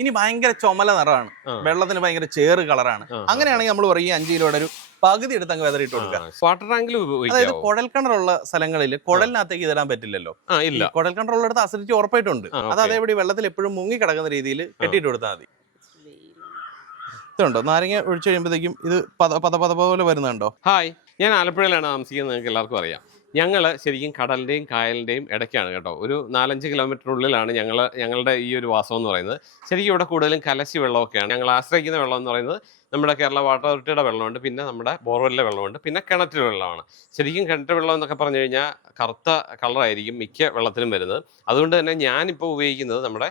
ഇനി ഭയങ്കര ചുമല നിറമാണ്. വെള്ളത്തിന് ഭയങ്കര ചേറ് കളറാണ്. അങ്ങനെയാണെങ്കിൽ നമ്മൾ പറയും ഈ അഞ്ച് കിലോയുടെ ഒരു പകുതി എടുത്ത് അങ്ങ് വെതറിട്ട് കൊടുക്കുക. വാട്ടർ ടാങ്കിൽ അതായത് കുഴൽ കിണറുള്ള സ്ഥലങ്ങളിൽ കുഴലിനകത്തേക്ക് ഇതിടാൻ പറ്റില്ലല്ലോ. കുഴൽ കിണറുള്ളിടത്ത് അസിഡിറ്റി ഉറപ്പായിട്ടുണ്ട്. അത്. അതേപടി വെള്ളത്തിൽ എപ്പോഴും മുങ്ങി കിടക്കുന്ന രീതിയിൽ കെട്ടിയിട്ട് കൊടുത്താൽ മതി. ഇതുണ്ടോ? നാരങ്ങ ഒഴിച്ചു കഴിയുമ്പോഴത്തേക്കും ഇത് പത പത പോലെ വരുന്നുണ്ടോ? ഹായ്. ഞാൻ ആലപ്പുഴയിലാണ് താമസിക്കുന്നത്. നിങ്ങൾക്ക് എല്ലാവർക്കും അറിയാം. ഞങ്ങൾ ശരിക്കും കടലിന്റെയും കായലിന്റെയും ഇടയ്ക്കാണ് കേട്ടോ. ഒരു നാലഞ്ച് ഉള്ളിലാണ് ഞങ്ങൾ ഞങ്ങളുടെ ഈ ഒരു വാസം എന്ന് പറയുന്നത്. ശരിക്കും ഇവിടെ കൂടുതലും കലശി വെള്ളമൊക്കെയാണ്. ഞങ്ങൾ ആശ്രയിക്കുന്ന വെള്ളം എന്ന് പറയുന്നത് നമ്മുടെ കേരള വാട്ടർ അതോറിറ്റിയുടെ വെള്ളമുണ്ട് പിന്നെ നമ്മുടെ ബോർവെല്ലിലെ വെള്ളമുണ്ട് പിന്നെ കിണറ്റിലെ വെള്ളമാണ്. ശരിക്കും കിണറ്റ് വെള്ളം എന്നൊക്കെ പറഞ്ഞു കഴിഞ്ഞാൽ കറുത്ത കളറായിരിക്കും മിക്ക വെള്ളത്തിലും വരുന്നത്. അതുകൊണ്ട് തന്നെ ഞാനിപ്പോൾ ഉപയോഗിക്കുന്നത് നമ്മുടെ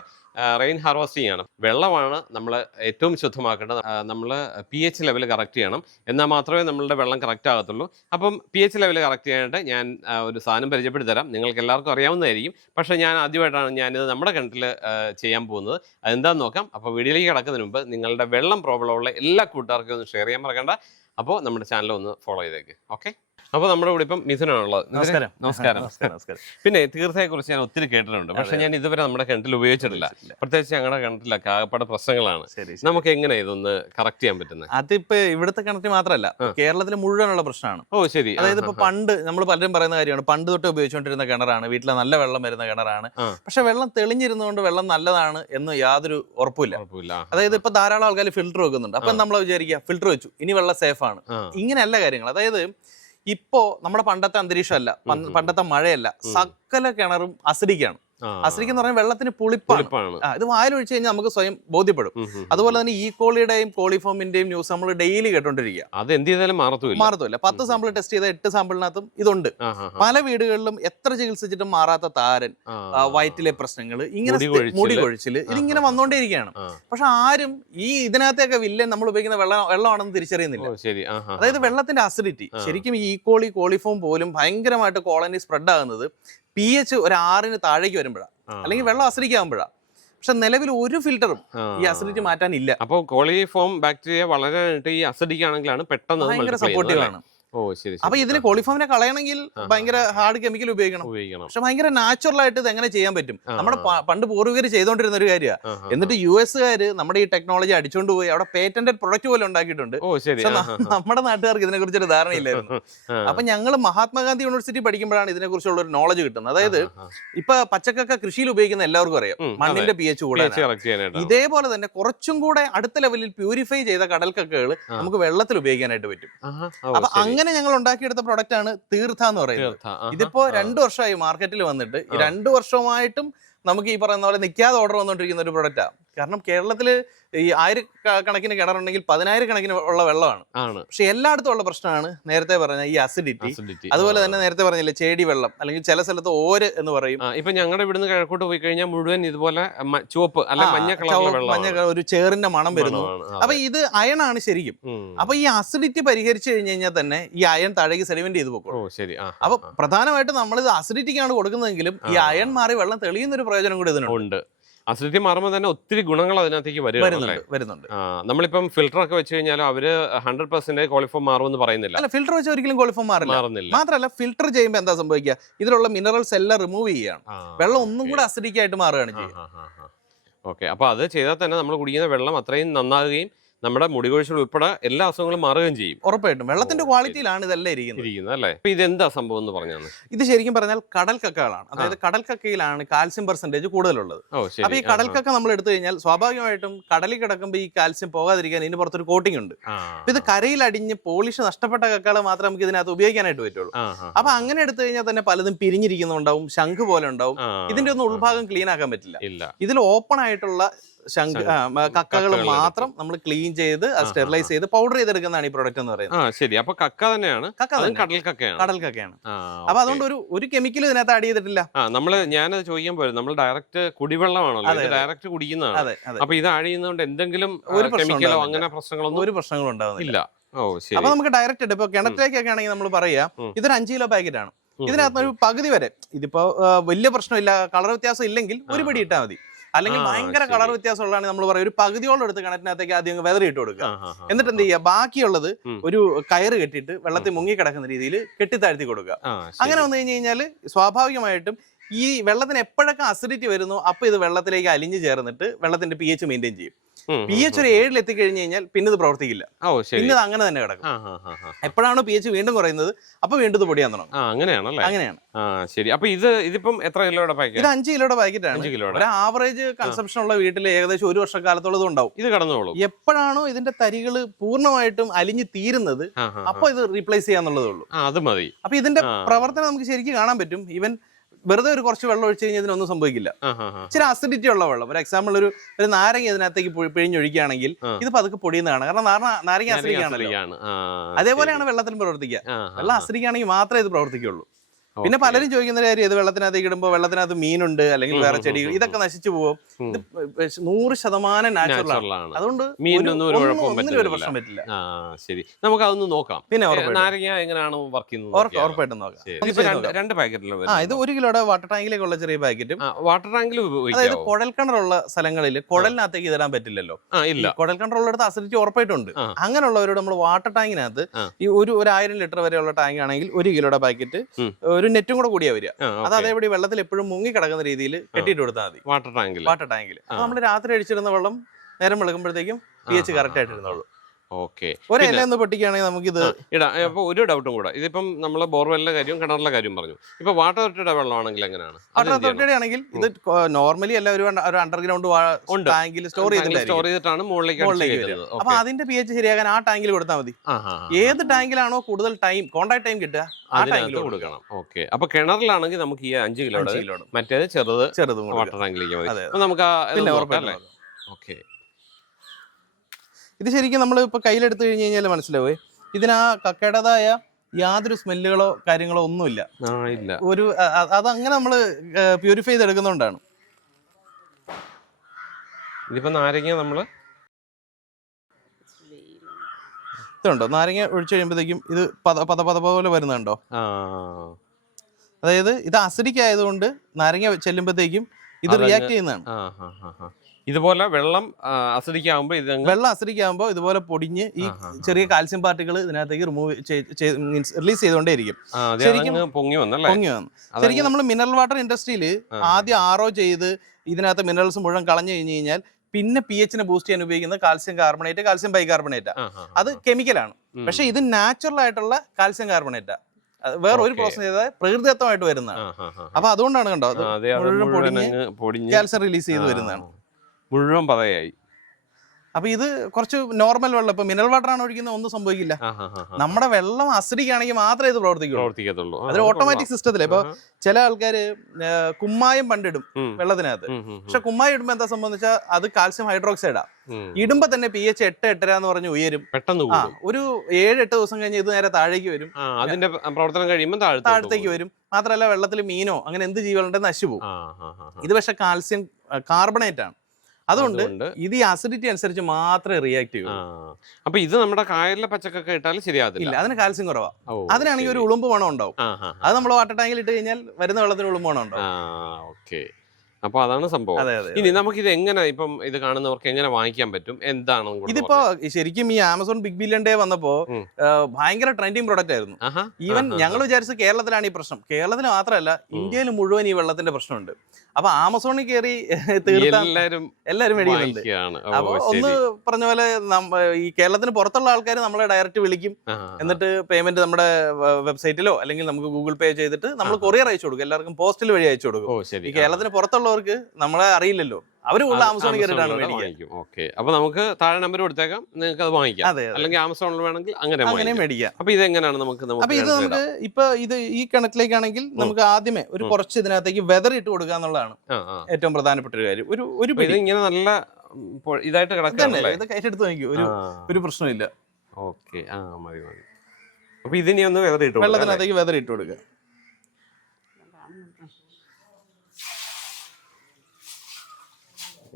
റെയിൻ ഹാർവസ്റ്റിംഗ് ആണ് വെള്ളമാണ് നമ്മൾ ഏറ്റവും ശുദ്ധമാക്കേണ്ടത്. നമ്മൾ പി എച്ച് ലെവൽ കറക്റ്റ് ചെയ്യണം. എന്നാൽ മാത്രമേ നമ്മളുടെ വെള്ളം കറക്റ്റ് ആകത്തുള്ളൂ. അപ്പം പി എച്ച് ലെവൽ കറക്റ്റ് ചെയ്യാനായിട്ട് ഞാൻ ഒരു സാധനം പരിചയപ്പെടുത്തി തരാം നിങ്ങൾക്ക് എല്ലാവർക്കും അറിയാവുന്നതായിരിക്കും. പക്ഷേ ഞാൻ ആദ്യമായിട്ടാണ് ഞാനിത് നമ്മുടെ കിണറ്റിൽ ചെയ്യാൻ പോകുന്നത്. അതെന്താണെന്ന് നോക്കാം. അപ്പോൾ വീഡിയോയിലേക്ക് കിടക്കുന്നതിന് മുമ്പ് നിങ്ങളുടെ വെള്ളം പ്രോബ്ലം ഉള്ള എല്ലാ കൂട്ടുകാർക്കും ഒന്ന് ഷെയർ ചെയ്യാൻ മറക്കണ്ട. അപ്പോൾ നമ്മുടെ ചാനൽ ഒന്ന് ഫോളോ ചെയ്തേക്ക്. ഓക്കെ അപ്പോൾ നമ്മുടെ കൂടെ ഇപ്പം മിഥുനാണുള്ളത്. മിഥുനെ, നമസ്കാരം. നമസ്കാരം. നമസ്കാരം പിന്നെ കുറിച്ച് ഞാൻ ഒത്തിരി കേട്ടിട്ടുണ്ട്. പക്ഷെ ഞാൻ ഇതുവരെ നമ്മുടെ കിണറ്റിൽ ഉപയോഗിച്ചിട്ടില്ല. പ്രത്യേകിച്ച് ഞങ്ങളുടെ കിണറ്റിലൊക്കെ ആകപ്പാട് പ്രശ്നങ്ങളാണ്. നമുക്ക് എങ്ങനെ ഇതൊന്ന് കറക്റ്റ് ചെയ്യാൻ പറ്റുന്നത്? അതിപ്പോ ഇവിടുത്തെ കിണറ്റിൽ മാത്രമല്ല. കേരളത്തിൽ മുഴുവനുള്ള പ്രശ്നമാണ്. ഓ ശരി. അതായത് ഇപ്പൊ. പണ്ട് നമ്മൾ പലരും പറയുന്ന കാര്യമാണ് പണ്ട് തൊട്ട് ഉപയോഗിച്ചുകൊണ്ടിരുന്ന കിണറാണ് വീട്ടിലെ നല്ല വെള്ളം വരുന്ന കിണറാണ്. പക്ഷെ വെള്ളം തെളിഞ്ഞിരുന്നുകൊണ്ട് വെള്ളം നല്ലതാണ് എന്ന് യാതൊരു ഉറപ്പില്ല അതായത് ഇപ്പൊ ധാരാളം ആൾക്കാർ ഫിൽറ്റർ വെക്കുന്നുണ്ട്. അപ്പൊ നമ്മൾ വിചാരിക്കുക ഫിൽറ്റർ വെച്ചു ഇനി വെള്ളം സേഫ് ആണ്. ഇങ്ങനെയല്ല കാര്യങ്ങൾ. അതായത് ഇപ്പോ നമ്മുടെ പണ്ടത്തെ അന്തരീക്ഷമല്ല പണ്ടത്തെ മഴയല്ല സകല കിണറും അസിഡിക്കാണ്. അസിഡിക് എന്ന് പറഞ്ഞാൽ വെള്ളത്തിന് പുളിപ്പാണ്. ഇത് വായിലൊഴിച്ച് കഴിഞ്ഞാൽ നമുക്ക് സ്വയം ബോധ്യപ്പെടും. അതുപോലെ തന്നെ ഈ കോളിയുടെയും കോളിഫോമിന്റെയും ന്യൂസ് നമ്മൾ ഡെയിലി കേട്ടോണ്ടിരിക്കുക അത് എന്ത് ചെയ്താലും മാറത്തുമില്ല. പത്ത് സാമ്പിൾ ടെസ്റ്റ് ചെയ്ത എട്ട് സാമ്പിളിനകത്തും ഇതുണ്ട്. പല വീടുകളിലും എത്ര ചികിത്സിച്ചിട്ടും മാറാത്ത താരൻ വയറ്റിലെ പ്രശ്നങ്ങൾ ഇങ്ങനെ മുടി കൊഴിച്ചിൽ. ഇതിങ്ങനെ വന്നുകൊണ്ടേയിരിക്കുകയാണ്. പക്ഷെ ആരും ഈ ഇതിനകത്തൊക്കെ വില്ലൻ നമ്മൾ ഉപയോഗിക്കുന്ന വെള്ളം വെള്ളമാണെന്ന് തിരിച്ചറിയുന്നില്ല. അതായത് വെള്ളത്തിന്റെ അസിഡിറ്റി ശരിക്കും ഈ കോളി കോളിഫോം പോലും ഭയങ്കരമായിട്ട് കോളനി സ്പ്രെഡ് ആകുന്നത് പി എച്ച് ഒരു ആറിന് താഴേക്ക് വരുമ്പോഴാണ് അല്ലെങ്കിൽ വെള്ളം അസിഡിക് ആകുമ്പോഴാണ് പക്ഷെ നിലവിൽ ഒരു ഫിൽറ്ററും. ഈ അസിഡിറ്റി മാറ്റാനില്ല. അപ്പോൾ കോളിഫോം ബാക്ടീരിയ വളരാനായിട്ട് ഈ അസിഡിക് ആണെങ്കിലാണ് പെട്ടെന്ന് ഭയങ്കര സപ്പോർട്ടീവ് ആണ്. ഓ ശരി അപ്പൊ. ഇതിന് കോളിഫോമിനെ കളയണമെങ്കിൽ ഭയങ്കര ഹാർഡ് കെമിക്കൽ ഉപയോഗിക്കണം. ഉപയോഗിക്കണം. പക്ഷെ ഭയങ്കര നാച്ചുറൽ ആയിട്ട് ഇത് എങ്ങനെ ചെയ്യാൻ പറ്റും? നമ്മുടെ പണ്ട് പൂർവികർ ചെയ്തോണ്ടിരുന്ന ഒരു കാര്യമാണ് ആ, എന്നിട്ട് യു എസ്സുകാര് നമ്മുടെ ഈ ടെക്നോളജി അടിച്ചോണ്ട് പോയി അവിടെ പേറ്റന്റഡ് പ്രൊഡക്റ്റ് പോലെ ഉണ്ടാക്കിയിട്ടുണ്ട്. നമ്മുടെ നാട്ടുകാർക്ക് ഇതിനെ കുറിച്ചൊരു ധാരണയില്ലായിരുന്നു അപ്പൊ ഞങ്ങൾ മഹാത്മാഗാന്ധി യൂണിവേഴ്സിറ്റി പഠിക്കുമ്പോഴാണ് ഇതിനെ കുറിച്ചുള്ള ഒരു നോളജ് കിട്ടുന്നത്. അതായത്. ഇപ്പൊ പച്ചക്കൊക്കെ കൃഷിയിൽ ഉപയോഗിക്കുന്ന എല്ലാവർക്കും അറിയാം. മണ്ണിന്റെ പി എച്ച് ചെയ്യാനായിട്ടാണ്. ഇതേപോലെ തന്നെ കുറച്ചും കൂടെ അടുത്ത ലെവലിൽ പ്യൂരിഫൈ ചെയ്ത കടൽക്കക്കകൾ. നമുക്ക് വെള്ളത്തിൽ ഉപയോഗിക്കാനായിട്ട് പറ്റും. അപ്പൊ ശരി. അങ്ങനെ ഞങ്ങൾ ഉണ്ടാക്കിയെടുത്ത പ്രൊഡക്റ്റ് ആണ് തീർത്ഥ എന്ന് പറയുന്നത്. ഇതിപ്പോ. രണ്ടു വർഷമായി മാർക്കറ്റിൽ വന്നിട്ട് രണ്ടു വർഷമായിട്ടും നമുക്ക് ഈ പറയുന്ന പോലെ നിൽക്കാതെ ഓർഡർ വന്നുകൊണ്ടിരിക്കുന്ന ഒരു പ്രൊഡക്റ്റാണ് കാരണം കേരളത്തിൽ ഈ ആയിരക്കണക്കിന് കിണറുണ്ടെങ്കിൽ പതിനായിരക്കണക്കിന് ഉള്ള വെള്ളമാണ്. ആണ്. പക്ഷെ എല്ലായിടത്തും ഉള്ള പ്രശ്നമാണ് നേരത്തെ പറഞ്ഞ ഈ അസിഡിറ്റി acidity. അതുപോലെ തന്നെ നേരത്തെ പറഞ്ഞില്ലേ ചേടി വെള്ളം അല്ലെങ്കിൽ ചില സ്ഥലത്ത് ഓര് എന്ന് പറയും. ആ, ഇപ്പൊ ഞങ്ങളുടെ ഇവിടുന്ന് കിഴക്കോട്ട് പോയി കഴിഞ്ഞാൽ മുഴുവൻ ഇതുപോലെ മ- ചുവപ്പ് അല്ല ആ, മഞ്ഞ മഞ്ഞ കളർ ഒരു ചേറിന്റെ മണം വരുന്നു. അപ്പൊ ഇത് അയണാണ് ശരിക്കും. ഉം. അപ്പൊ ഈ അസിഡിറ്റി പരിഹരിച്ചു കഴിഞ്ഞു കഴിഞ്ഞാൽ തന്നെ ഈ അയൺ താഴേക്ക് സെഡിമെന്റ് ചെയ്ത് ഓ പോകും ശരി. ആ അപ്പൊ ആ, പ്രധാനമായിട്ടും നമ്മൾ ഇത് അസിഡിറ്റിക്കാണ് കൊടുക്കുന്നതെങ്കിലും ഈ അയൺ മാറി വെള്ളം തെളിയുന്ന ഒരു പ്രയോജനം കൂടി. ഇതിനുണ്ട്. ഉണ്ട്. അസിഡിറ്റി മാറുമ്പോൾ തന്നെ ഒത്തിരി ഗുണങ്ങൾ അതിനകത്തേക്ക് വരുന്നുണ്ട് വരുന്നുണ്ട്. നമ്മളിപ്പം ഫിൽറ്റർ ഒക്കെ വെച്ച് കഴിഞ്ഞാൽ അവർ ഹൺഡ്രഡ് പെർസെന്റേജ് ക്വാളിഫോം മാറുമെന്ന് പറയുന്നില്ല. അല്ല ഫിൽറ്റർ വെച്ച് ഒരിക്കലും ക്വാളിഫോം മാറില്ല. മാറുന്നില്ല. മാത്രമല്ല ഫിൽറ്റർ ചെയ്യുമ്പോൾ എന്താ സംഭവിക്കുക? ഇതിലുള്ള മിനറൽസ് എല്ലാം റിമൂവ് ചെയ്യുകയാണ്. വെള്ളം ഒന്നും കൂടെ അസിഡിക് ആയിട്ട് മാറുകയാണ് ചെയ്യുക. ഓക്കെ അപ്പൊ അത് ചെയ്താൽ തന്നെ നമ്മൾ കുടിക്കുന്ന വെള്ളം അത്രയും നന്നാകുകയും നമ്മുടെ മുടി കൊഴിച്ചിൽ ഉൾപ്പെടെ എല്ലാ അസുഖങ്ങളും മാറുകയും ചെയ്യും. ഉറപ്പായിട്ടും. വെള്ളത്തിന്റെ ക്വാളിറ്റിയിലാണ് ഇതെല്ലാം ഇരിക്കുന്നത്. ഇരിക്കുന്നത് അല്ലേ? അപ്പൊ ഇതെന്താ സംഭവം എന്ന് പറഞ്ഞാണ് ഇത് ശരിക്കും പറഞ്ഞാൽ കടൽ കക്കകളാണ് അതായത് കടൽ കക്കയിലാണ് കാൽസ്യം പെർസെന്റേജ് കൂടുതലുള്ളത്. ഓ ശരി. അപ്പൊ ഈ കടൽ കക്ക നമ്മൾ എടുത്തു കഴിഞ്ഞാൽ സ്വാഭാവികമായിട്ടും കടലിൽ കിടക്കുമ്പോൾ ഈ കാൽസ്യം പോകാതിരിക്കാൻ ഇതിന് പുറത്തൊരു കോട്ടിംഗ് ഉണ്ട്. ആ, അപ്പൊ ഇത് കരയിൽ അടിഞ്ഞ് പോളിഷ് നഷ്ടപ്പെട്ട കക്കകൾ മാത്രമേ നമുക്ക് ഇതിനകത്ത് ഉപയോഗിക്കാനായിട്ട് പറ്റുള്ളൂ. ആ, ആ, അപ്പൊ അങ്ങനെ എടുത്തു കഴിഞ്ഞാൽ തന്നെ പലതും പിരിഞ്ഞിരിക്കുന്നുണ്ടാവും ശംഖ് പോലെ ഉണ്ടാവും. ആ, ഇതിന്റെ ഒന്നും ഉൾഭാഗം ക്ലീൻ ആക്കാൻ പറ്റില്ല. ഇല്ല. ഇതിൽ ഓപ്പൺ ആയിട്ടുള്ള ശംഖ് കക്കകൾ മാത്രം നമ്മൾ ക്ലീൻ ചെയ്ത് ആ, സ്റ്റെറിലൈസ് ചെയ്ത് പൗഡർ ചെയ്തെടുക്കുന്നതാണ് ഈ പ്രൊഡക്റ്റ് എന്ന് പറയുന്നത്. ശരി. അപ്പൊ കക്ക തന്നെയാണ്. കടൽക്കക്കയാണ് അതും തന്നെ. കടൽ കക്കയാണ് കടൽ കക്കയാണ് അപ്പൊ അതുകൊണ്ട് ഒരു ഒരു കെമിക്കൽ ഇതിനകത്ത് ആഡ് ചെയ്തിട്ടില്ല. നമ്മൾ ഞാനത് ചോദിക്കാൻ പോലും നമ്മൾ ഡയറക്റ്റ് കുടിവെള്ളമാണല്ലോ. ഡയറക്റ്റ് കുടിക്കുന്നതാണ്. അപ്പൊ ഇത് ആഡ് ചെയ്യുന്നതുകൊണ്ട് എന്തെങ്കിലും ഒരു കെമിക്കലോ അങ്ങനെ പ്രശ്നങ്ങളൊന്നും ഒരു പ്രശ്നങ്ങളും ഉണ്ടാവുന്നില്ല. അപ്പൊ നമുക്ക് ഡയറക്റ്റ് ഇട്ട് ഇപ്പൊ കിണറ്റിലേക്കൊക്കെ ആണെങ്കിൽ നമ്മൾ പറയാ. ഇതൊരു അഞ്ച് കിലോ പാക്കറ്റ് ആണ്. ഇതിനകത്ത് ഒരു പകുതി വരെ ഇതിപ്പോ വലിയ പ്രശ്നമില്ല കളർ വ്യത്യാസം ഇല്ലെങ്കിൽ ഒരു പിടി ഇട്ടാൽ മതി. അല്ലെങ്കിൽ ഭയങ്കര കളർ വ്യത്യാസമുള്ളതാണ് നമ്മൾ പറയും. ഒരു പകുതിയോളം എടുത്ത് കിണറ്റിനകത്തേക്ക് ആദ്യം വെതർ വെതറി ഇട്ട് കൊടുക്കുക. എന്നിട്ട് എന്ത് ചെയ്യുക? ബാക്കിയുള്ളത് ഒരു കയറ് കെട്ടിയിട്ട് വെള്ളത്തിൽ മുങ്ങി കിടക്കുന്ന രീതിയിൽ കെട്ടിത്താഴ്ത്തി കൊടുക്കുക. അങ്ങനെ വന്നു കഴിഞ്ഞു കഴിഞ്ഞാൽ സ്വാഭാവികമായിട്ടും ഈ വെള്ളത്തിന് എപ്പോഴൊക്കെ അസിഡിറ്റി വരുന്നു? അപ്പൊ ഇത് വെള്ളത്തിലേക്ക് അലിഞ്ഞു ചേർന്നിട്ട് വെള്ളത്തിന്റെ പി എച്ച് മെയിന്റെയിൻ ചെയ്യും പി എച്ച് ഒരു ഏഴിൽ എത്തിക്കഴിഞ്ഞ് കഴിഞ്ഞാൽ പിന്നെ ഇത് പ്രവർത്തിക്കില്ല. പിന്നെ ഇത് അങ്ങനെ തന്നെ കിടക്കും. എപ്പോഴാണ് പി എച്ച് വീണ്ടും കുറയുന്നത് അപ്പൊ വീണ്ടും ഇത് പൊടിയാൻ തുടങ്ങും. അങ്ങനെയാണല്ലേ? അങ്ങനെയാണ്. ശരി. അപ്പൊ ഇത് ഇതിപ്പം എത്ര കിലോയുടെ ഇത് പാക്കറ്റ് അഞ്ച് കിലോയുടെ പാക്കറ്റ് ആണ് ഒരു ആവറേജ് കൺസംഷൻ ഉള്ള വീട്ടിൽ ഏകദേശം ഒരു വർഷക്കാലത്തോളം ഇത് ഉണ്ടാവും. ഇത് കടന്നോളൂ. എപ്പോഴാണോ ഇതിന്റെ തരികൾ പൂർണമായിട്ടും അലിഞ്ഞു തീരുന്നത്. അപ്പൊ ഇത് റീപ്ലേസ് ചെയ്യാന്നുള്ളതേ ഉള്ളൂ. അത് മതി. അപ്പൊ ഇതിന്റെ. പ്രവർത്തനം നമുക്ക് ശരിക്കും കാണാൻ പറ്റും. ഇവൻ വെറുതെ ഒരു കുറച്ച് വെള്ളം ഒഴിച്ചു കഴിഞ്ഞാൽ ഇതിനൊന്നും സംഭവിക്കില്ല. ഇച്ചിരി അസിഡിറ്റി ഉള്ള വെള്ളം. ഒരു എക്സാമ്പിൾ ഒരു ഒരു നാരങ്ങ ഇതിനകത്തേക്ക് പിഴിഞ്ഞൊഴിക്കുകയാണെങ്കിൽ. ഇത് പതുക്കെ പൊടിയുന്നതാണ്. കാരണം നാരങ്ങ- നാരങ്ങ നാരങ്ങ അസിഡിക് ആണല്ലോ. അതേപോലെയാണ് വെള്ളത്തിലും പ്രവർത്തിക്കുക. വെള്ളം അസിഡിക്കാണെങ്കിൽ മാത്രമേ ഇത് പ്രവർത്തിക്കുള്ളൂ പിന്നെ പലരും ചോദിക്കുന്ന ഒരു കാര്യം ഇത് വെള്ളത്തിനകത്ത് ഇടുമ്പോൾ വെള്ളത്തിനകത്ത് മീനുണ്ട് അല്ലെങ്കിൽ വേറെ ചെടികൾ ഇതൊക്കെ നശിച്ചു പോകും. ഇത് നൂറ് ശതമാനം നാച്ചുറൽ ആണ്. അതുകൊണ്ട് ഒരു ഒന്നിനും ഒരു. പ്രശ്നം പറ്റില്ല. ശരി. നമുക്ക് അതൊന്ന് നോക്കാം. പിന്നെ നാരങ്ങ എങ്ങനെയാണ് വർക്ക് ചെയ്യുന്നത്? ഉറപ്പായിട്ടും നോക്കാം. രണ്ട് ആ ഇത് ഒരു കിലോയുടെ വാട്ടർ ടാങ്കിലേക്കുള്ള ചെറിയ പാക്കറ്റും വാട്ടർ ടാങ്കിൽ അതായത് കുടൽ കുഴൽ കിണറുള്ള സ്ഥലങ്ങളിൽ കുഴലിനകത്തേക്ക് ഇതിടാൻ പറ്റില്ലല്ലോ. ഇല്ല. കുടൽ കുഴൽ കിണറുള്ളിടത്ത് അസിഡിറ്റി ഉറപ്പായിട്ടുണ്ട്. അങ്ങനെയുള്ളവരോട് നമ്മൾ വാട്ടർ ടാങ്കിനകത്ത് ഈ ഒരു ഒരു ആയിരം ലിറ്റർ വരെയുള്ള ടാങ്ക് ആണെങ്കിൽ ഒരു കിലോയുടെ പാക്കറ്റ് ഉം. ഒരു നെറ്റും കൂടെ കൂടിയാ വരിക. അത് അതേപടി വെള്ളത്തിൽ എപ്പോഴും മുങ്ങി കിടക്കുന്ന രീതിയിൽ കെട്ടിയിട്ട് കൊടുത്താൽ മതി. വാട്ടർ ടാങ്കിൽ വാട്ടർ ടാങ്കിൽ നമ്മൾ രാത്രി അടിച്ചിരുന്ന വെള്ളം നേരം വിളക്കുമ്പോഴത്തേക്കും പി എച്ച് കറക്റ്റ് ആയിട്ടിരുന്നുള്ളൂ ഓക്കെ. ഒന്ന് പൊട്ടിക്കുകയാണെങ്കിൽ നമുക്കിത് ഇടാ. അപ്പോൾ ഒരു ഡൗട്ടും കൂടെ. ഇതിപ്പം നമ്മൾ ബോർവെല്ലിന്റെ കാര്യം കിണറിലെ കാര്യം പറഞ്ഞു. ഇപ്പൊ വാട്ടർ അതോറിറ്റിയുടെ വെള്ളമാണെങ്കിൽ എങ്ങനെയാണ്? വാട്ടർ അതോറിറ്റിയുടെ ആണെങ്കിൽ ഇത് നോർമലി അല്ല ഒരു അണ്ടർഗ്രൗണ്ട്. ടാങ്കിൽ സ്റ്റോർ സ്റ്റോർ ചെയ്തിട്ടാണ് മുകളിലേക്ക് വരുന്നത് അപ്പൊ അതിന്റെ പി എച്ച് ശരിയാകാൻ ആ ടാങ്കിൽ കൊടുത്താൽ മതി. ഏത് ടാങ്കിലാണോ കൂടുതൽ ടൈം കോണ്ടാക്ട് ടൈം കിട്ടുക അതിനകത്ത് കൊടുക്കണം. ഓക്കെ അപ്പൊ കിണറിലാണെങ്കിൽ നമുക്ക് ഈ അഞ്ച് കിലോ മറ്റേത് ചെറുത് ചെറുതും വാട്ടർ ടാങ്കിലേക്ക് മതി. നമുക്ക് അല്ലേ? ഓക്കെ ഇത് ശരിക്കും നമ്മൾ ഇപ്പൊ കയ്യിലെടുത്ത് കഴിഞ്ഞ് കഴിഞ്ഞാൽ മനസ്സിലാവേ. ഇതിനാ കക്കയുടേതായ യാതൊരു സ്മെല്ലുകളോ കാര്യങ്ങളോ ഒന്നുമില്ല. ഇല്ല. ഒരു അതങ്ങനെ നമ്മൾ പ്യൂരിഫൈ ചെയ്തെടുക്കുന്നതുകൊണ്ടാണ് ഇതിപ്പോ നാരങ്ങ നമ്മൾ ഇതുണ്ടോ? നാരങ്ങ ഒഴിച്ചു കഴിയുമ്പോഴത്തേക്കും ഇത് പത പത പത പോലെ വരുന്നുണ്ടോ? അതായത് ഇത് അസിഡിക് ആയതുകൊണ്ട് നാരങ്ങ ചെല്ലുമ്പോഴത്തേക്കും ഇത് റിയാക്ട് ചെയ്യുന്നതാണ്. ഇതുപോലെ വെള്ളം അസിഡിക് ഇത് വെള്ളം അസിഡിക് ആകുമ്പോൾ ഇതുപോലെ പൊടിഞ്ഞ് ഈ. ചെറിയ കാൽസ്യം പാർട്ടികൾ ഇതിനകത്തേക്ക് റിമൂവ് മീൻസ് റിലീസ് ചെയ്തുകൊണ്ടേയിരിക്കും ശരിക്കും പൊങ്ങി വന്നല്ലേ പൊങ്ങി വന്നു. ശരിക്കും നമ്മൾ മിനറൽ വാട്ടർ ഇൻഡസ്ട്രിയിൽ ആദ്യം ആറോ ചെയ്ത് ഇതിനകത്ത് മിനറൽസ് മുഴുവൻ കളഞ്ഞു കഴിഞ്ഞു കഴിഞ്ഞാൽ പിന്നെ പി എച്ചിനെ ബൂസ്റ്റ് ചെയ്യാൻ ഉപയോഗിക്കുന്നത് കാൽസ്യം കാർബണേറ്റ് കാൽസ്യം ബൈകാർബണേറ്റ് അത് കെമിക്കലാണ് പക്ഷെ ഇത് നാച്ചുറൽ ആയിട്ടുള്ള കാൽസ്യം കാർബണേറ്റാ വേറെ ഒരു. പ്രോസസ് ചെയ്താൽ പ്രകൃതിദത്തമായിട്ട് വരുന്നതാണ്. അപ്പൊ അതുകൊണ്ടാണ് കണ്ടോ കാൽസ്യം റിലീസ് ചെയ്ത് വരുന്നതാണ്. മുഴുവൻ പതയായി. അപ്പൊ ഇത് കുറച്ച് നോർമൽ വെള്ളം. ഇപ്പൊ മിനറൽ വാട്ടർ ആണ് ഒഴിക്കുന്നത് ഒന്നും സംഭവിക്കില്ല. നമ്മുടെ വെള്ളം അസിഡിക് ആണെങ്കിൽ മാത്രമേ ഇത് പ്രവർത്തിക്കുള്ളൂ. അതൊരു അത് ഓട്ടോമാറ്റിക് സിസ്റ്റത്തിൽ ഇപ്പൊ ചില ആൾക്കാർ കുമ്മായം പണ്ടിടും വെള്ളത്തിനകത്ത്. പക്ഷെ കുമ്മായം ഇടുമ്പോ എന്താ സംബന്ധിച്ചാൽ അത് കാൽസ്യം ഹൈഡ്രോക്സൈഡാ. ഇടുമ്പോ തന്നെ പി എച്ച് എട്ട് എട്ടര എന്ന് പറഞ്ഞ് ഉയരും. പെട്ടെന്ന് ഒരു ഏഴ് എട്ട് ദിവസം കഴിഞ്ഞ് ഇത് നേരെ താഴേക്ക് വരും. അതിന്റെ പ്രവർത്തനം കഴിയുമ്പോൾ താഴത്തേക്ക് വരും. മാത്രമല്ല വെള്ളത്തിൽ മീനോ അങ്ങനെ എന്ത് ജീവികളുണ്ടെന്ന് നശിച്ചു പോകും. ഇത് പക്ഷെ കാൽസ്യം കാർബണേറ്റ് ആണ്. അതുകൊണ്ട് ഇത് ഈ അസിഡിറ്റി അനുസരിച്ച് മാത്രമേ റിയാക്ട് ചെയ്യൂ അപ്പൊ ഇത് നമ്മുടെ കായലിലെ പച്ചക്കൊക്കെ ഇട്ടാൽ ശരിയാകത്തില്ല ഇല്ല അതിന് കാൽസ്യം കുറവാ. അതിനാണെങ്കിൽ ഒരു. ഉളുമ്പ് മണം ഉണ്ടാവും. അത് നമ്മൾ വാട്ടർ ടാങ്കിൽ ഇട്ട് കഴിഞ്ഞാൽ വരുന്ന വെള്ളത്തിന് ഉളുമ്പ് മണം ഉണ്ടാവും. ഓക്കെ. അപ്പൊ അതാണ് സംഭവം. ഇനി നമുക്ക് ഇത് എങ്ങനെ ഇപ്പം ഇത് കാണുന്നവർക്ക് എങ്ങനെ വാങ്ങിക്കാൻ പറ്റും? എന്താണ് ഇതിപ്പോ ശരിക്കും ഈ ആമസോൺ ബിഗ് ബില്യൺ ഡേ വന്നപ്പോ ഭയങ്കര ട്രെൻഡിങ് പ്രൊഡക്റ്റ് ആയിരുന്നു. ഈവൻ ഞങ്ങൾ വിചാരിച്ച കേരളത്തിലാണ് ഈ പ്രശ്നം. കേരളത്തിൽ മാത്രമല്ല ഇന്ത്യയിൽ മുഴുവൻ ഈ വെള്ളത്തിന്റെ പ്രശ്നമുണ്ട്. അപ്പൊ ആമസോണിൽ കയറി മേടിക്കുന്നുണ്ട് വാങ്ങിക്കുകയാണ് അപ്പൊ ഒന്ന് പറഞ്ഞ പോലെ ഈ കേരളത്തിന് പുറത്തുള്ള ആൾക്കാർ നമ്മളെ ഡയറക്റ്റ് വിളിക്കും. എന്നിട്ട് പേയ്മെന്റ് നമ്മുടെ വെബ്സൈറ്റിലോ അല്ലെങ്കിൽ നമുക്ക് ഗൂഗിൾ പേ ചെയ്തിട്ട് നമ്മൾ കൊറിയർ അയച്ചു കൊടുക്കും. എല്ലാവർക്കും പോസ്റ്റിൽ വഴി അയച്ചു കൊടുക്കും. ഈ കേരളത്തിന് പുറത്തുള്ളവർക്ക് നമ്മളെ അറിയില്ലല്ലോ. അവർ ഉള്ള ആമസോണിൽ കയറിയിട്ടാണ് മേടിക്കുക. ഓക്കെ. അപ്പൊ നമുക്ക് താഴെ നമ്പർ കൊടുത്തേക്കാം. നിങ്ങൾക്ക് അത് വാങ്ങിക്കാം. അതെ അല്ലെങ്കിൽ ആമസോണിൽ വേണമെങ്കിൽ അങ്ങനെ അങ്ങനെ മേടിക്കാം. അപ്പൊ ഇത് എങ്ങനെയാണ് നമുക്ക് അപ്പൊ ഇത് നമുക്ക് ഇപ്പൊ ഇത് ഈ കിണറ്റിലേക്കാണെങ്കിൽ നമുക്ക് ആദ്യമേ ഒരു. കുറച്ച് ഇതിനകത്തേക്ക് വെതർ ഇട്ട് കൊടുക്കുക എന്നുള്ളതാണ്. ഏറ്റവും പ്രധാനപ്പെട്ട ഒരു കാര്യം. ഒരു ഒരു ഇങ്ങനെ നല്ല ഇതായിട്ട് കിടക്കാനെടുത്ത് കിടക്കാണല്ലേ ഇത് കയറ്റെടുത്ത് നോക്കി ഒരു ഒരു പ്രശ്നമില്ല. ഓക്കെ. ആ മതി മതി. അപ്പൊ ഇതിനി ഒന്ന് വെതറിയിട്ട് വെള്ളത്തിനകത്തേക്ക് വെതർ ഇട്ട് കൊടുക്കുക.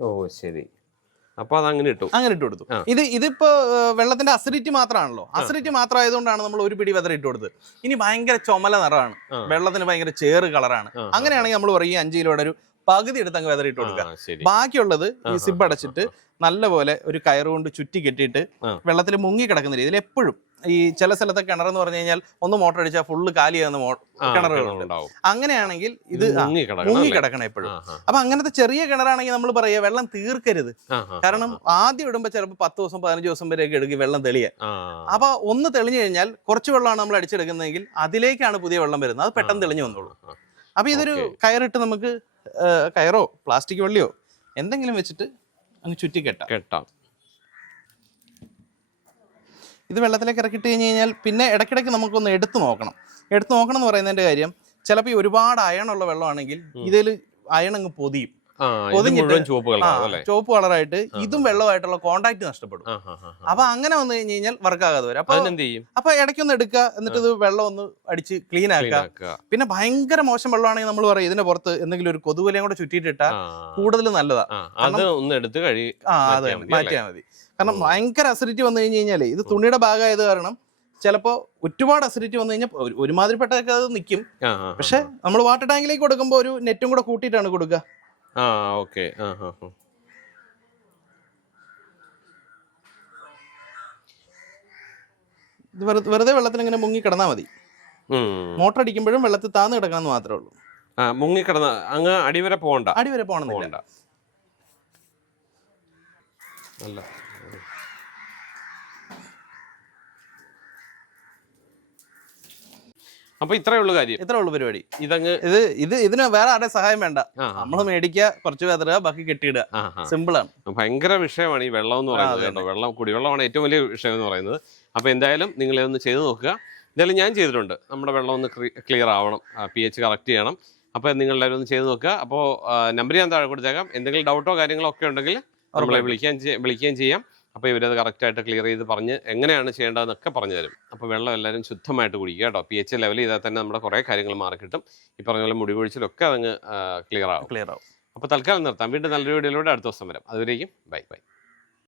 ഓ ശരി. അപ്പൊ അത് അങ്ങനെ ഇട്ടു. അങ്ങനെ ഇട്ട് കൊടുത്തു. ഇത് ഇതിപ്പോ വെള്ളത്തിന്റെ അസിഡിറ്റി മാത്രമാണല്ലോ. അസിഡിറ്റി മാത്രം ആയതുകൊണ്ടാണ് നമ്മൾ ഒരു പിടി വെതർ ഇട്ട് കൊടുത്തത്. ഇനി ഭയങ്കര ചുമല നിറമാണ്. വെള്ളത്തിന് ഭയങ്കര ചേറ് കളറാണ്. അങ്ങനെയാണെങ്കിൽ നമ്മൾ പറയും അഞ്ചു കിലോയുടെ ഒരു പകുതി എടുത്ത് അങ്ങ് വെതർ ഇട്ട് കൊടുക്കുക. ബാക്കിയുള്ളത് ഈ സിബ് അടച്ചിട്ട് നല്ലപോലെ ഒരു കയറുകൊണ്ട് ചുറ്റി കെട്ടിയിട്ട് വെള്ളത്തിൽ മുങ്ങി കിടക്കുന്ന രീതിയിൽ എപ്പോഴും ഈ ചില സ്ഥലത്തെ കിണർ എന്ന് പറഞ്ഞു കഴിഞ്ഞാൽ ഒന്ന് മോട്ടർ അടിച്ചാൽ ഫുള്ള് കാലിയാകുന്ന കിണറുകളുണ്ട് അങ്ങനെയാണെങ്കിൽ ഇത് മുങ്ങി കിടക്കണം എപ്പോഴും. അപ്പൊ അങ്ങനത്തെ ചെറിയ കിണറാണെങ്കിൽ നമ്മൾ പറയുക വെള്ളം തീർക്കരുത്. കാരണം ആദ്യം ഇടുമ്പോൾ ചിലപ്പോൾ പത്ത് ദിവസം പതിനഞ്ച് ദിവസം വരെയൊക്കെ എടുക്കും വെള്ളം തെളിയാൻ. അപ്പൊ ഒന്ന് തെളിഞ്ഞു കഴിഞ്ഞാൽ കുറച്ച് വെള്ളമാണ് നമ്മൾ അടിച്ചെടുക്കുന്നതെങ്കിൽ അതിലേക്കാണ് പുതിയ വെള്ളം വരുന്നത്. അത് പെട്ടെന്ന് തെളിഞ്ഞു വന്നോളൂ. അപ്പൊ ഇതൊരു കയറിട്ട് നമുക്ക് കയറോ പ്ലാസ്റ്റിക് വള്ളിയോ എന്തെങ്കിലും വെച്ചിട്ട് അങ്ങ് ചുറ്റി ചുറ്റിക്കെട്ടാം. കെട്ടാം. ഇത് വെള്ളത്തിലേക്ക് ഇറക്കിയിട്ട് കഴിഞ്ഞ് കഴിഞ്ഞാൽ പിന്നെ ഇടയ്ക്കിടയ്ക്ക് നമുക്കൊന്ന് എടുത്തു നോക്കണം. എടുത്തു നോക്കണം എന്ന് പറയുന്നതിന്റെ കാര്യം ചിലപ്പോൾ ഈ ഒരുപാട് അയണുള്ള വെള്ളമാണെങ്കിൽ ഇതിൽ അയണങ്ങ് പൊതിയും. ചുവപ്പ് കളറായിട്ട് ഇതും വെള്ളമായിട്ടുള്ള കോണ്ടാക്ട് നഷ്ടപ്പെടും. അപ്പൊ അങ്ങനെ വന്നു കഴിഞ്ഞ് കഴിഞ്ഞാൽ വർക്കാകാതെ വരും. അപ്പൊ അപ്പൊ ഇടയ്ക്കൊന്ന് എടുക്കുക എന്നിട്ട് ഇത് വെള്ളം ഒന്ന് അടിച്ച് ക്ലീൻ ആക്കുക. പിന്നെ ഭയങ്കര മോശം വെള്ളമാണെങ്കിൽ നമ്മൾ പറയും ഇതിന്റെ പുറത്ത് എന്തെങ്കിലും ഒരു കൊതുകുലയും കൂടെ ചുറ്റിയിട്ടിട്ടാ കൂടുതൽ നല്ലതാ. അത് ഒന്ന് എടുത്ത് കഴി ആ അതെ മാറ്റിയാൽ മതി. കാരണം ഭയങ്കര അസിഡിറ്റി വന്നു കഴിഞ്ഞ് കഴിഞ്ഞാൽ ഇത് തുണിയുടെ ഭാഗമായത് കാരണം ചിലപ്പോൾ ഒരുപാട് അസിഡിറ്റി വന്നു കഴിഞ്ഞാൽ ഒരുമാതിരിപ്പെട്ടൊക്കെ അത് നിൽക്കും. പക്ഷെ നമ്മൾ വാട്ടർ ടാങ്കിലേക്ക് കൊടുക്കുമ്പോൾ ഒരു നെറ്റും കൂടെ കൂട്ടിയിട്ടാണ് കൊടുക്കുക ആ ഓക്കെ. ആ. ഇത് വെറുതെ വെള്ളത്തിൽ ഇങ്ങനെ മുങ്ങി കിടന്നാൽ മതി. മോട്ടർ അടിക്കുമ്പോഴും വെള്ളത്തിൽ താന്ന് കിടക്കാന്ന് മാത്രമേ ഉള്ളൂ. മുങ്ങി കിടന്ന അങ്ങ് അടിവരെ പോകണ്ട അടിവരെ പോകണം പോകണമെന്നില്ല. നല്ല. അല്ല അപ്പൊ ഇത്രേ ഉള്ളു കാര്യം. ഇത്രേ ഉള്ളു പരിപാടി. ഇതങ്ങ് ഇത് ഇത് ഇതിന് വേറെ ആരുടെ സഹായം വേണ്ട. നമ്മൾ മേടിക്കുക കുറച്ച് വെതറുക ബാക്കി കെട്ടിയിടുക. ആണ്. ഭയങ്കര വിഷയമാണ് ഈ വെള്ളം എന്ന് പറയുന്നത് കേട്ടോ. വെള്ളം കുടിവെള്ളമാണ് ഏറ്റവും വലിയ വിഷയം എന്ന് പറയുന്നത്. അപ്പൊ എന്തായാലും നിങ്ങൾ ഒന്ന് ചെയ്ത് നോക്കുക. എന്തായാലും ഞാൻ ചെയ്തിട്ടുണ്ട്. നമ്മുടെ വെള്ളം ഒന്ന് ക്ലിയർ ആവണം. പി എച്ച് കറക്റ്റ് ചെയ്യണം. അപ്പോൾ നിങ്ങൾ എല്ലാവരും ഒന്ന് ചെയ്ത് നോക്കുക. അപ്പോൾ നമ്പർ ഞാൻ താഴെ കൊടുത്തേക്കാം. എന്തെങ്കിലും ഡൗട്ടോ കാര്യങ്ങളോ ഒക്കെ ഉണ്ടെങ്കിൽ നമ്മളെ. വിളിക്കാൻ വിളിക്കുകയും ചെയ്യാം. അപ്പോൾ ഇവരത് കറക്റ്റായിട്ട് ക്ലിയർ ചെയ്ത് പറഞ്ഞ് എങ്ങനെയാണ് ചെയ്യേണ്ടതെന്നൊക്കെ പറഞ്ഞു തരും. അപ്പോൾ വെള്ളം എല്ലാവരും ശുദ്ധമായിട്ട് കുടിക്കുക കേട്ടോ. പി എച്ച് ലെവൽ ചെയ്താൽ തന്നെ നമ്മുടെ കുറേ കാര്യങ്ങൾ മാറി കിട്ടും. ഈ പറഞ്ഞ പോലെ മുടി കൊഴിച്ചിലൊക്കെ അതങ്ങ് ക്ലിയർ ആവും. ക്ലിയർ ആവും. അപ്പോൾ തൽക്കാലം നിർത്താം. വീണ്ടും നല്ലൊരു വീഡിയോയിലൂടെ അടുത്ത ദിവസം വരാം. അതുവരേക്കും ബൈ ബൈ.